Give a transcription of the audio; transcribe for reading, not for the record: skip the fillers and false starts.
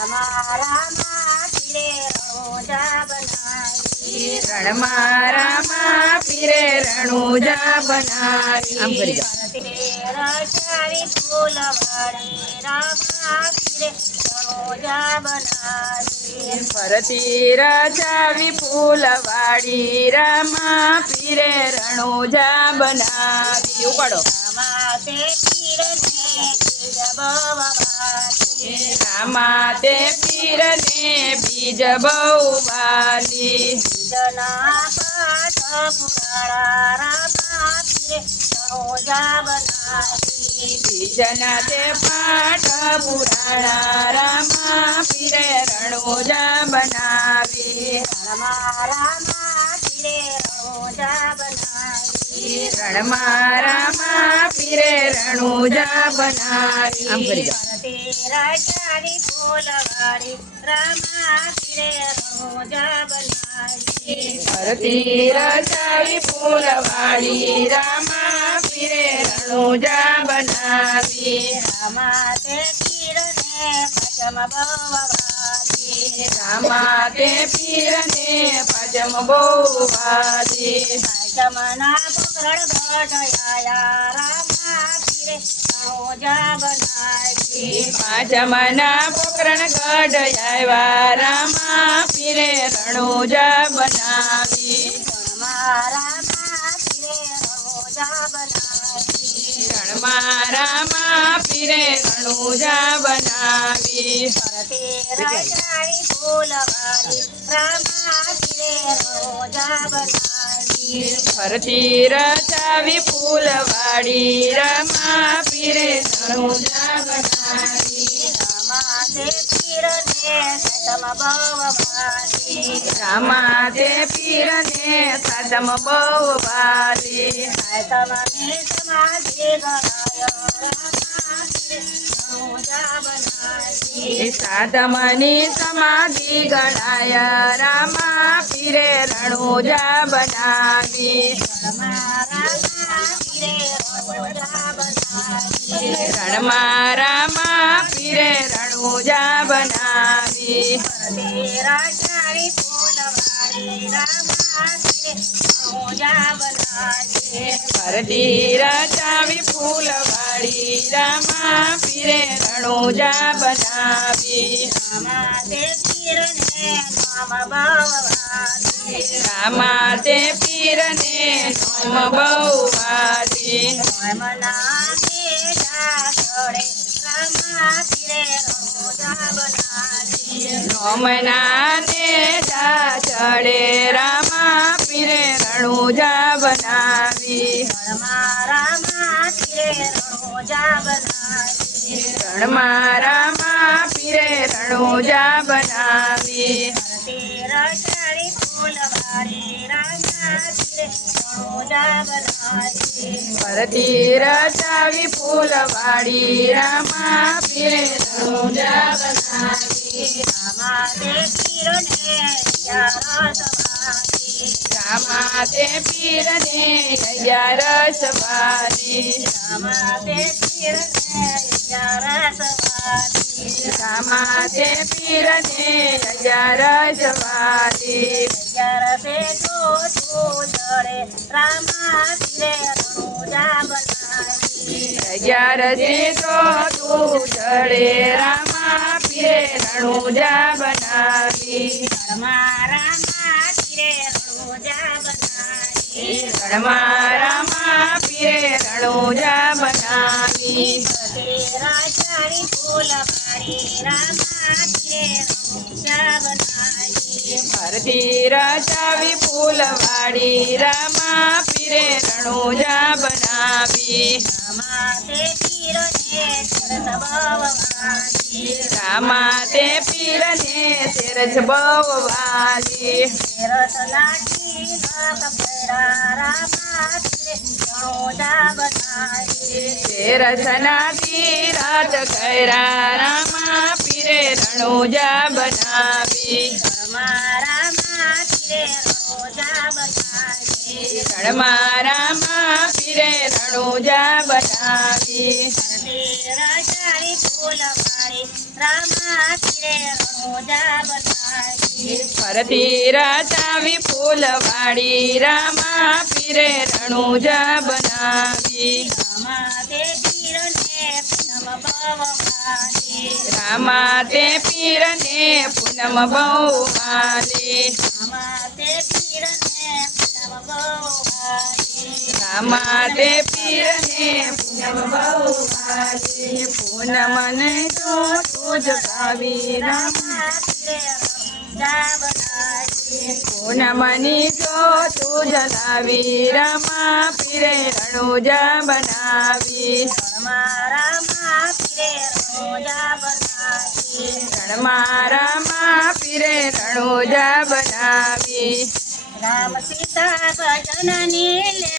રણમાં રામા પીરે રણુજા બનાવી રણમાં રામા પીરે રણુજા બનાવી આમ કરી જાઓ. રચાવી ફૂલવાડી રામા પીરે રણુજા બનાવી ફરતી રચાવી ફૂલવાડી રામા પીરે રણુજા બનાવી ઉપાડો. રામા તે પીરને બીજ બહુવાલી રામા તે પીરને બીજ બહુ વાલી બીજના પાઠ પુરાણા રામા પીરે રણુજા બનાવી બીજના તે પાઠ પુરાણા રામા પીરે રણુજા બનાવી રણમાં રામા પીરે રણુજા બનાવી રણમાં રામા પીરે રણુજા બનાવી આમ કરી જાઓ. રચાવી ફૂલવાડી રામા પીરે રણુજા બનાવી ફરતી રચાવી ફૂલવાડી રામા પીરે રણુજા બનાવી રામા તે પીરને પચમ બહુવાલી રામા તે પીરને પચમ બહુ વાલી પચમના પકડ ઘટયાયા રામા પીરે રણુજા બનાવી પાંચમના પોકરણ ગઢ આવ્યા રામા પીરે રણુજા બનાવી રણમાં રામા પીરે રણુજા બનાવી રણમાં રામા પીરે રણુજા બનાવી ફરતે રચાવી ફૂલવાડી રામા પીરે રણુજા બનાવી ફરતી રચાવી ફૂલવાડી રામા પીરે રણુજા બનાવી રામા તે પીરને સતમ બહુવાલી રામા તે પીરને સાતમ બહુ વાલી સાતમને સમાધિ ગણાય રામા પીરે રણુજા બનાવી સાતમની સમાધિ ગણાય રામા પીરે રણુજા બનાવી રણમાં રામા પીરે રણુજા બનાવી રણમાં રામા પીરે રણુજા બનાવી ફરતે રચાવી ફૂલવાડી રામા પીરે રણુજા બનાવી ફરતી રચાવી ફૂલવાડી રામા પીરે રણુજા બનાવી રામા તે પીરને નામ બહુવાલી રામા તે પીરને નોમ બહુ વાલી મના મેળા ચડે રામા પીરે રણુજા બનાવી નોમના ને જા ચડે રામા પીરે રણુજા બનાવી રણમાં રામા પીરે રણુજા બનાવી રણમાં રામા પીરે રણુજા બનાવી ફરતે રચાવી ફૂલવાડી રામા પીરે રણુજા બનાવી ફરતી રચાવી ફૂલવાડી રામા પીરે રણુજા બનાવી રામા તે પીરને યરસવાલી રામા તે પીરને 11 વાલી રામા તે પીરને યરસવાલી રામા તે પીરને 11 વાલી યરસે જોતું ચડે રામા પીરે રણુજા બનાવી 11 તો તું ચડે રામા પીરે રણુજા બનાવી રણમાં રામા પીરે રણુજા બનાવી રણમાં રામા પીરે રણુજા બનાવી ફરતે રચાવી ફૂલવાડી રામા પીરે રણુજા બનાવી ફરતી રચાવી ફૂલવાડી રામા પીરે રણુજા બનાવી રામા તે પીરને શરત બહુવાલી રામા તે પીરને તેરસ બહુ વાલી શરત લાઠી નખ પૈડા રામા પીરે રણુજા બનાવી તેરસના તીરથ કર્યા રામા પીરે રણુજા બનાવી રણમાં રામા પીરે રણુજા બનાવી રણમાં રામા પીરે રણુજા બનાવી ફરતે રચાવી ફૂલવાળી રામા પીરે રણુજા બનાવી ફરતી રચાવી ફૂલવાળી રામા પીરે રણુજા બનાવી રામા તે પીરને પૂનમ ભવવાળી રામા તે પીરને પૂનમ બહુ વાલી રામા તે પીરને પૂનમ ભવવાળી રામા તે પીરને પૂનમ બહુ વાલી પૂનમને તો તું જ ભાવી રામા પૂનમની તો તું જ લાવી રામા પીરે રણુજા બનાવી રણમાં રામા પીરે રણુજા બનાવી રામ સીતા ભજનની